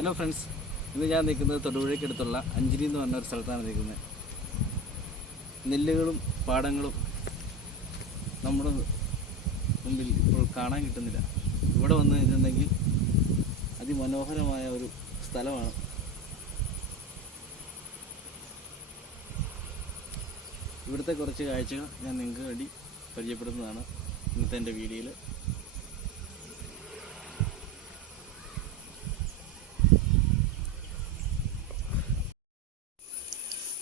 Hello friends, ഇന്ന് ഞാൻ നിൽക്കുന്നത് തൊടുപുഴയ്ക്കടുത്തുള്ള അഞ്ചിരി എന്ന് പറഞ്ഞ ഒരു സ്ഥലത്താണ് നിൽക്കുന്നത്. നെല്ലുകളും പാടങ്ങളും നമ്മുടെ മുമ്പിൽ ഇപ്പോൾ കാണാൻ കിട്ടുന്നില്ല. ഇവിടെ വന്നു കഴിഞ്ഞിട്ടുണ്ടെങ്കിൽ അതിമനോഹരമായ ഒരു സ്ഥലമാണ്. ഇവിടുത്തെ കുറച്ച് കാഴ്ചകൾ ഞാൻ നിങ്ങൾക്ക് വേണ്ടി പരിചയപ്പെടുത്തുന്നതാണ് ഇന്നത്തെ എൻ്റെ വീഡിയോയിൽ.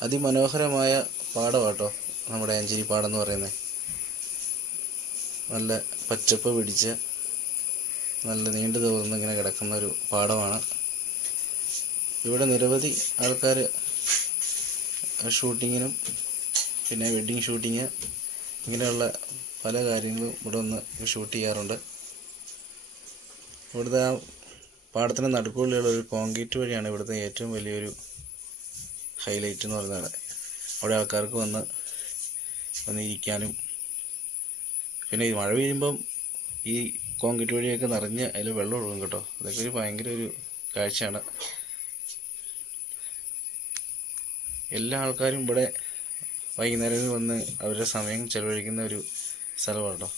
അതിമനോഹരമായ പാടമാട്ടോ നമ്മുടെ അഞ്ചിരി പാടം എന്ന് പറയുന്നത്. നല്ല പച്ചപ്പ് പിടിച്ച നല്ല നീണ്ടു തോന്നുന്ന ഇങ്ങനെ കിടക്കുന്ന ഒരു പാടമാണ്. ഇവിടെ നിരവധി ആൾക്കാർ ഷൂട്ടിങ്ങിനും പിന്നെ വെഡ്ഡിങ് ഷൂട്ടിങ് ഇങ്ങനെയുള്ള പല കാര്യങ്ങളും ഇവിടെ ഒന്ന് ഷൂട്ട് ചെയ്യാറുണ്ട്. ഇവിടുത്തെ ആ പാടത്തിന് നടുക്കുള്ളിലുള്ള ഒരു കോൺക്രീറ്റ് വഴിയാണ് ഇവിടുത്തെ ഏറ്റവും വലിയൊരു ഹൈലൈറ്റ് എന്ന് പറയുന്നത്. അവിടെ ആൾക്കാർക്ക് വന്നിരിക്കാനും പിന്നെ ഈ മഴ പെയ്യുമ്പം ഈ കോൺക്രീറ്റ് വഴിയൊക്കെ നിറഞ്ഞ് അതിൽ വെള്ളം ഒഴുകും കേട്ടോ. അതൊക്കെ ഒരു ഭയങ്കര ഒരു കാഴ്ചയാണ്. എല്ലാ ആൾക്കാരും ഇവിടെ വൈകുന്നേരങ്ങളിൽ വന്ന് അവരുടെ സമയം ചെലവഴിക്കുന്ന ഒരു സ്ഥലമാണ് കേട്ടോ.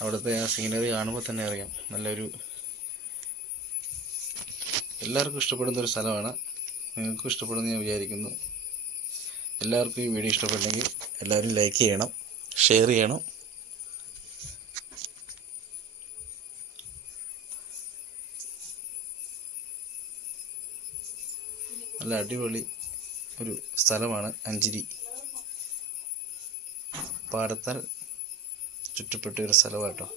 അവിടുത്തെ ആ സീനറി കാണുമ്പോൾ തന്നെ അറിയാം, നല്ലൊരു എല്ലാവർക്കും ഇഷ്ടപ്പെടുന്ന ഒരു സ്ഥലമാണ്. നിങ്ങൾക്കും ഇഷ്ടപ്പെടുമെന്ന് ഞാൻ വിചാരിക്കുന്നു. എല്ലാവർക്കും ഈ വീഡിയോ ഇഷ്ടപ്പെട്ടെങ്കിൽ എല്ലാവരും ലൈക്ക് ചെയ്യണം, ഷെയർ ചെയ്യണം. നല്ല അടിപൊളി ഒരു സ്ഥലമാണ് അഞ്ചിരി. പാടത്താൽ ചുറ്റപ്പെട്ട ഒരു സ്ഥലമാണ് കേട്ടോ.